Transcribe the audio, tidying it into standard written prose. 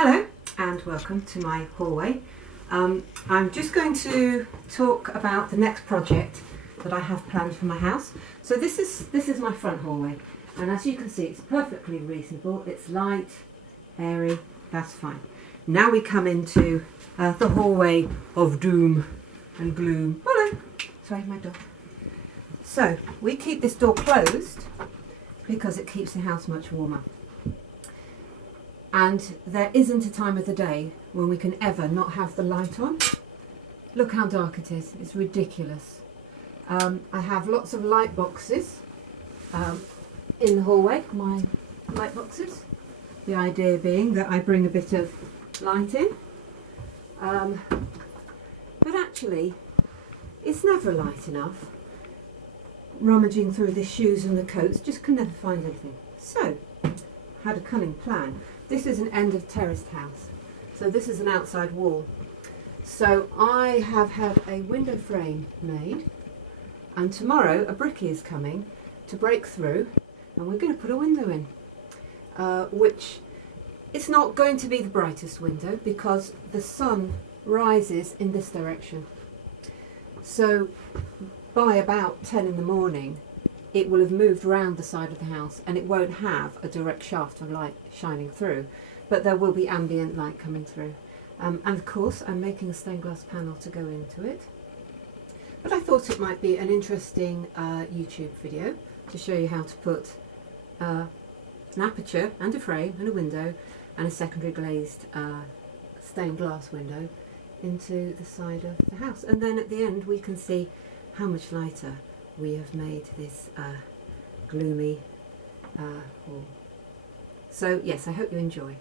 Hello and welcome to my hallway. I'm just going to talk about the next project that I have planned for my house. So this is my front hallway, and as you can see it's perfectly reasonable. It's light, airy, that's fine. Now we come into the hallway of doom and gloom. Hello, sorry, my dog. So we keep this door closed because it keeps the house much warmer. And there isn't a time of the day when we can ever not have the light on. Look how dark it is, it's ridiculous. I have lots of light boxes in the hallway, my light boxes. The idea being that I bring a bit of light in. But actually, it's never light enough. Rummaging through the shoes and the coats, just can never find anything. So, I had a cunning plan. This is an end of terraced house, so this is an outside wall. So I have had a window frame made, and tomorrow a brickie is coming to break through, and we're going to put a window in, which it's not going to be the brightest window because the sun rises in this direction. So by about 10 in the morning, it will have moved round the side of the house and it won't have a direct shaft of light shining through, but there will be ambient light coming through. And of course I'm making a stained glass panel to go into it. But I thought it might be an interesting YouTube video to show you how to put an aperture and a frame and a window and a secondary glazed stained glass window into the side of the house. And then at the end we can see how much lighter we have made this gloomy hall. So yes, I hope you enjoy.